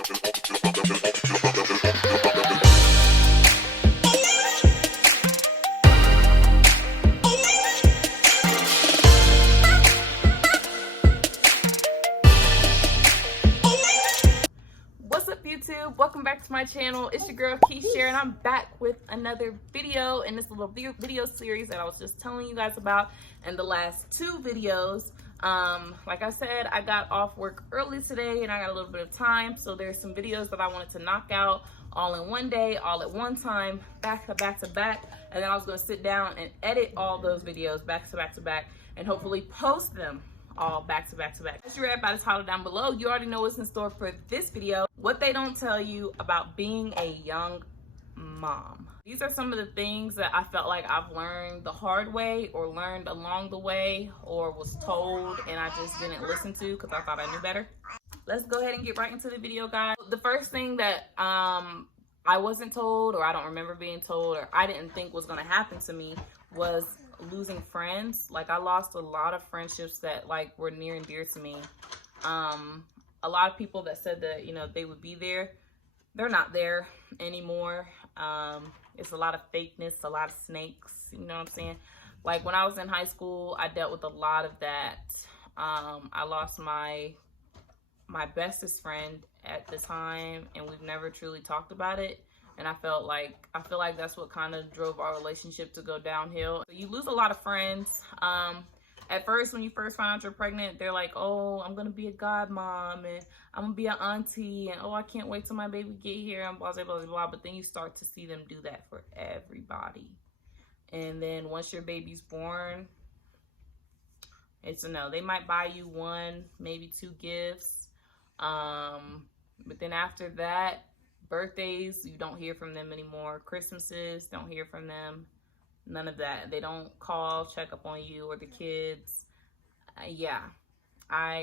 What's up, YouTube? Welcome back to my channel. It's your girl Keisha, and I'm back with another video in this little video series that I was just telling you guys about in the last two videos. Like I said, I got off work early today and I got a little bit of time, so there's some videos that I wanted to knock out all in one day, all at one time, back to back to back, and then I was going to sit down and edit all those videos back to back to back and hopefully post them all back to back to back. As you read by the title down below, you already know what's in store for this video. What they don't tell you about being a young mom. These are some of the things that I felt like I've learned the hard way, or learned along the way, or was told and I just didn't listen to because I thought I knew better. Let's go ahead and get right into the video, guys. The first thing that I wasn't told, or I don't remember being told, or I didn't think was going to happen to me was losing friends. Like, I lost a lot of friendships that like were near and dear to me. A lot of people that said that, you know, they would be there, they're not there anymore. It's a lot of fakeness, a lot of snakes, you know what I'm saying? Like, when I was in high school, I dealt with a lot of that. I lost my bestest friend at the time, and we've never truly talked about it. And I feel like that's what kind of drove our relationship to go downhill. You lose a lot of friends. At first, when you first find out you're pregnant, they're like, oh, I'm gonna be a godmom, and I'm gonna be an auntie, and oh, I can't wait till my baby get here, and blah, blah, blah, blah. But then you start to see them do that for everybody. And then once your baby's born, it's a no. They might buy you one, maybe two gifts. But then after that, birthdays, you don't hear from them anymore. Christmases, don't hear from them. None of that. They don't call, check up on you or the kids. Yeah.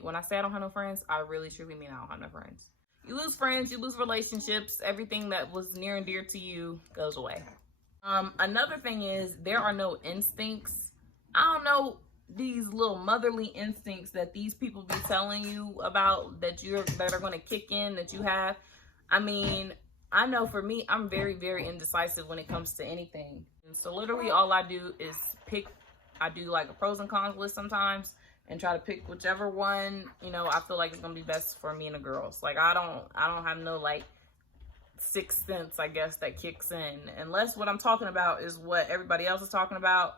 When I say I don't have no friends, I really truly mean I don't have no friends. You lose friends, you lose relationships. Everything that was near and dear to you goes away. Another thing is, there are no instincts. I don't know, these little motherly instincts that these people be telling you about that are going to kick in, that you have. I mean, I know for me, I'm very, very indecisive when it comes to anything. And so literally all I do is pick. I do like a pros and cons list sometimes and try to pick whichever one, you know, I feel like it's going to be best for me and the girls. Like, I don't have no like sixth sense, I guess, that kicks in. Unless what I'm talking about is what everybody else is talking about.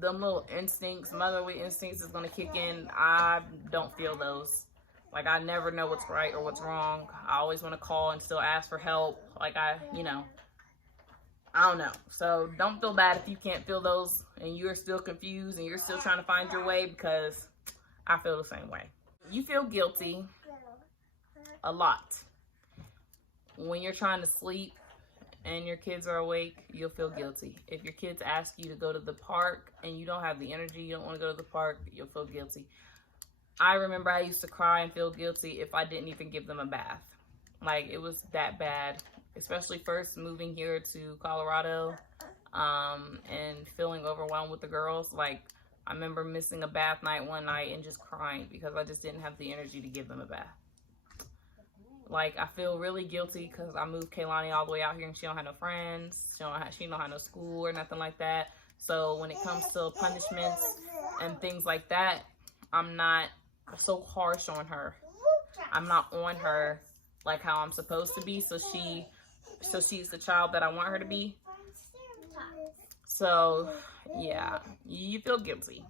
Them little instincts, motherly instincts is going to kick in. I don't feel those. Like, I never know what's right or what's wrong. I always want to call and still ask for help. Like, you know, I don't know. So don't feel bad if you can't feel those and you're still confused and you're still trying to find your way, because I feel the same way. You feel guilty a lot. When you're trying to sleep and your kids are awake, you'll feel guilty. If your kids ask you to go to the park and you don't have the energy, you don't want to go to the park, you'll feel guilty. I remember I used to cry and feel guilty if I didn't even give them a bath. Like, it was that bad, especially first moving here to Colorado, and feeling overwhelmed with the girls. Like, I remember missing a bath night one night and just crying because I just didn't have the energy to give them a bath. Like, I feel really guilty because I moved Kaylani all the way out here and she don't have no friends. She don't have no school or nothing like that. So when it comes to punishments and things like that, I'm not so harsh on her. I'm not on her like how I'm supposed to be, so she's the child that I want her to be. So yeah, you feel guilty.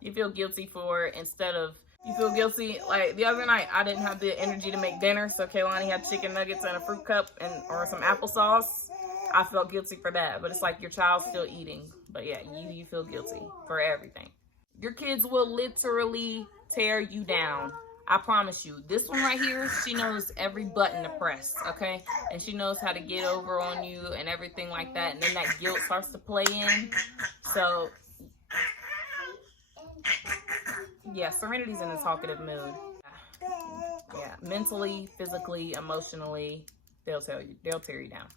You feel guilty you feel guilty. Like, the other night, I didn't have the energy to make dinner, so Kaylani had chicken nuggets and a fruit cup or some applesauce. I felt guilty for that, but it's like your child's still eating. But yeah, you feel guilty for everything. Your kids will literally tear you down. I promise you. This one right here, she knows every button to press, okay? And she knows how to get over on you and everything like that. And then that guilt starts to play in. So, yeah, Serenity's in a talkative mood. Yeah, mentally, physically, emotionally, they'll tear you down.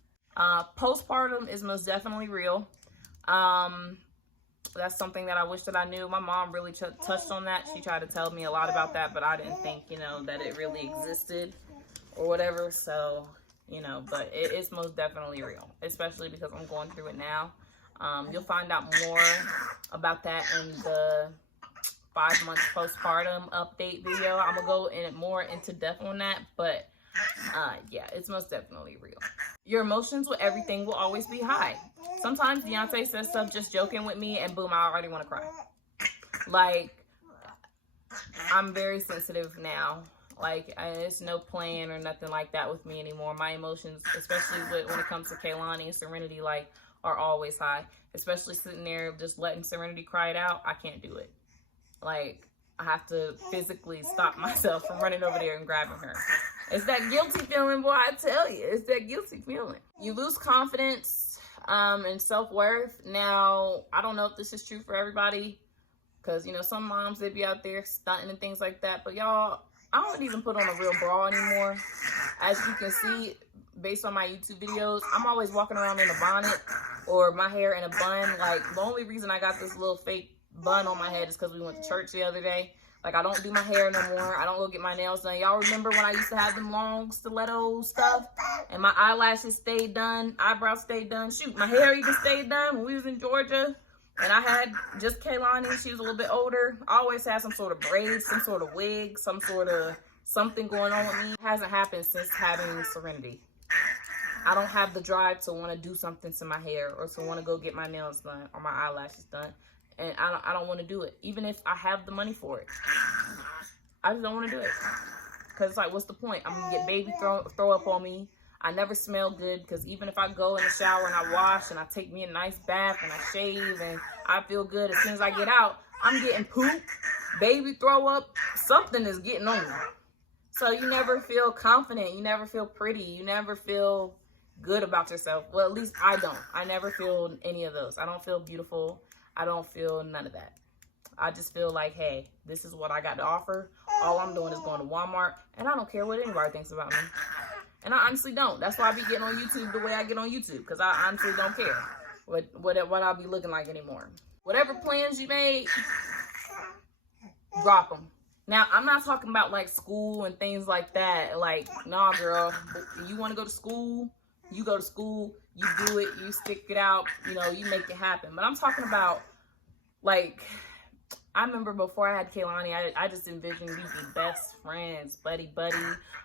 Postpartum is most definitely real. That's something that I wish that I knew. My mom really touched on that. She tried to tell me a lot about that, but I didn't think, you know, that it really existed. or whatever. So, you know, but it's most definitely real, especially because I'm going through it now. You'll find out more about that in the 5 months postpartum update video. I'm gonna go in more into depth on that, but yeah, it's most definitely real. Your emotions with everything will always be high. Sometimes Deontay says stuff just joking with me, and boom, I already want to cry. Like, I'm very sensitive now. Like, it's no playing or nothing like that with me anymore. My emotions, especially when it comes to Kaylani and Serenity, like, are always high. Especially sitting there just letting Serenity cry it out. I can't do it. Like, I have to physically stop myself from running over there and grabbing her. It's that guilty feeling, boy, I tell you. It's that guilty feeling. You lose confidence and self-worth. Now, I don't know if this is true for everybody, because, you know, some moms, they be out there stunting and things like that. But, y'all, I don't even put on a real bra anymore. As you can see, based on my YouTube videos, I'm always walking around in a bonnet or my hair in a bun. Like, the only reason I got this little fake bun on my head is because we went to church the other day. Like, I don't do my hair no more. I don't go get my nails done. Y'all remember when I used to have them long stiletto stuff and my eyelashes stayed done, eyebrows stayed done? Shoot, my hair even stayed done when we was in Georgia. And I had just Kaylani. She was a little bit older. I always had some sort of braids, some sort of wig, some sort of something going on with me. It hasn't happened since having Serenity. I don't have the drive to want to do something to my hair or to want to go get my nails done or my eyelashes done. And I don't want to do it, even if I have the money for it. I just don't want to do it. Because it's like, what's the point? I'm going to get baby throw up on me. I never smell good, because even if I go in the shower and I wash and I take me a nice bath and I shave and I feel good, as soon as I get out, I'm getting poop, baby throw up, something is getting on me. So you never feel confident. You never feel pretty. You never feel good about yourself. Well, at least I don't. I never feel any of those. I don't feel beautiful. I don't feel none of that. I just feel like, hey, this is what I got to offer. All I'm doing is going to Walmart, and I don't care what anybody thinks about me. And I honestly don't. That's why I be getting on YouTube the way I get on YouTube, because I honestly don't care what I'll be looking like anymore. Whatever plans you made, drop them. Now, I'm not talking about like school and things like that. Like, nah, girl, you want to go to school? You go to school, you do it, you stick it out, you know, you make it happen. But I'm talking about, like, I remember before I had Kaylani, I just envisioned we be best friends, buddy.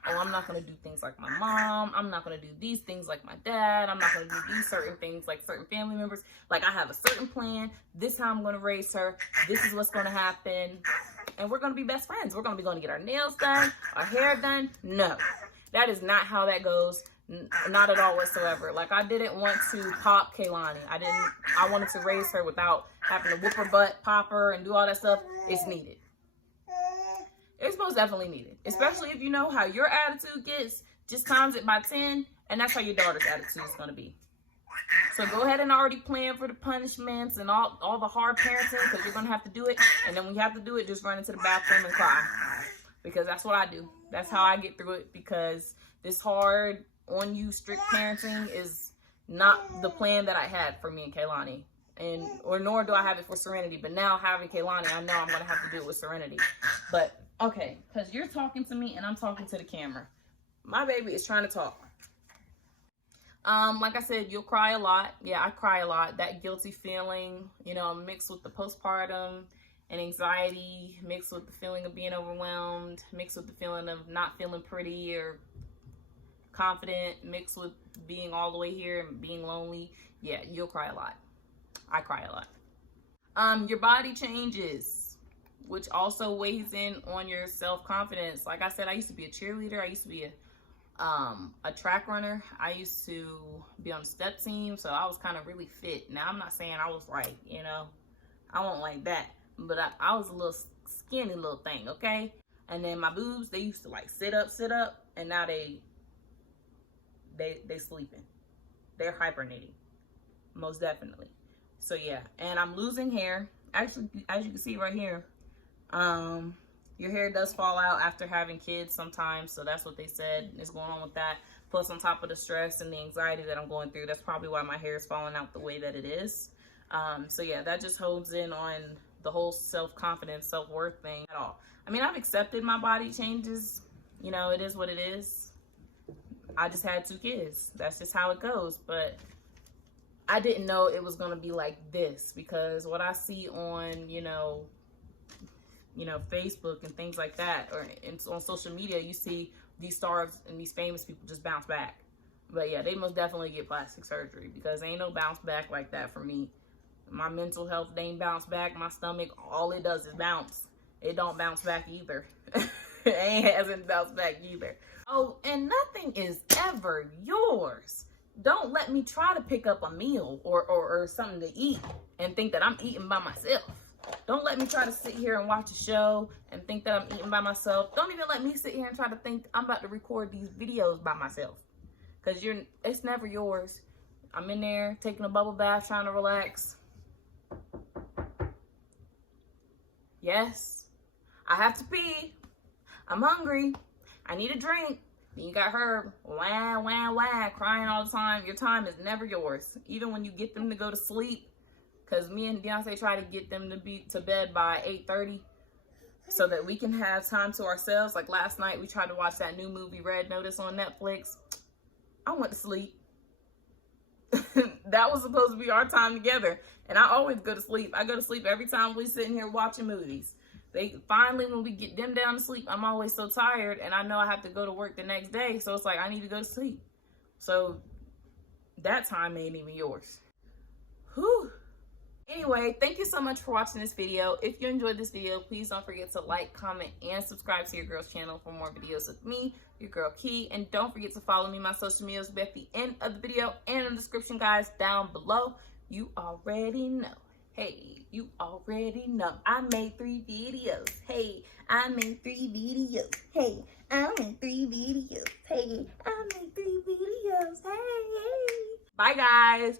Oh, I'm not going to do things like my mom. I'm not going to do these things like my dad. I'm not going to do these certain things like certain family members. Like, I have a certain plan. This is how I'm going to raise her. This is what's going to happen. And we're going to be best friends. We're going to be going to get our nails done, our hair done. No, that is not how that goes. Not at all whatsoever. Like, I didn't want to pop Kaylani. I wanted to raise her without having to whoop her butt, pop her, and do all that stuff. It's needed. It's most definitely needed. Especially if you know how your attitude gets, just times it by 10, and that's how your daughter's attitude is going to be. So go ahead and already plan for the punishments and all the hard parenting, because you're going to have to do it. And then when you have to do it, just run into the bathroom and cry. Because that's what I do. That's how I get through it, because this hard on you strict parenting is not the plan that I had for me and Kaylani, or nor do I have it for Serenity. But now having Kaylani, I know I'm gonna have to do it with Serenity. But okay, because you're talking to me and I'm talking to the camera. My baby is trying to talk. Like I said, you'll cry a lot. Yeah, I cry a lot. That guilty feeling, you know, mixed with the postpartum and anxiety, mixed with the feeling of being overwhelmed, mixed with the feeling of not feeling pretty or confident, mixed with being all the way here and being lonely. Yeah, you'll cry a lot. I cry a lot. Your body changes, which also weighs in on your self-confidence. Like I said, I used to be a cheerleader. I used to be a track runner. I used to be on the step team, so I was kind of really fit. Now, I'm not saying I was like, you know, I won't like that, but I was a little skinny little thing, okay? And then my boobs, they used to like sit up, and now they sleeping. They're hibernating, most definitely. So yeah, and I'm losing hair. Actually, as you can see right here, your hair does fall out after having kids sometimes. So that's what they said is going on with that. Plus, on top of the stress and the anxiety that I'm going through, that's probably why my hair is falling out the way that it is. So yeah, that just holds in on the whole self-confidence, self-worth thing at all. I mean, I've accepted my body changes. You know, it is what it is. I just had 2 kids. That's just how it goes. But I didn't know it was gonna be like this, because what I see on, you know, Facebook and things like that, or on social media, you see these stars and these famous people just bounce back. But yeah, they most definitely get plastic surgery, because ain't no bounce back like that for me. My mental health, they ain't bounce back. My stomach, all it does is bounce. It don't bounce back either. It hasn't bounced back either. Oh, and nothing is ever yours. Don't let me try to pick up a meal or something to eat and think that I'm eating by myself. Don't let me try to sit here and watch a show and think that I'm eating by myself. Don't even let me sit here and try to think I'm about to record these videos by myself. Because it's never yours. I'm in there taking a bubble bath, trying to relax. Yes, I have to pee. I'm hungry. I need a drink. Then you got her wah, wah, wah, crying all the time. Your time is never yours. Even when you get them to go to sleep. Because me and Beyonce try to get them to be to bed by 8:30 so that we can have time to ourselves. Like last night, we tried to watch that new movie, Red Notice, on Netflix. I went to sleep. That was supposed to be our time together. And I always go to sleep. I go to sleep every time we sitting here watching movies. Finally, when we get them down to sleep, I'm always so tired, and I know I have to go to work the next day, so it's like I need to go to sleep. So that time ain't even yours. Whew. Anyway, thank you so much for watching this video. If you enjoyed this video, please don't forget to like, comment, and subscribe to your girl's channel for more videos with me, your girl Key. And don't forget to follow me. My social medias will be at the end of the video and in the description, guys, down below. You already know. Hey, you already know. I made 3 videos. Hey, I made 3 videos. Hey, I made 3 videos. Hey, I made 3 videos. Hey. Bye, guys.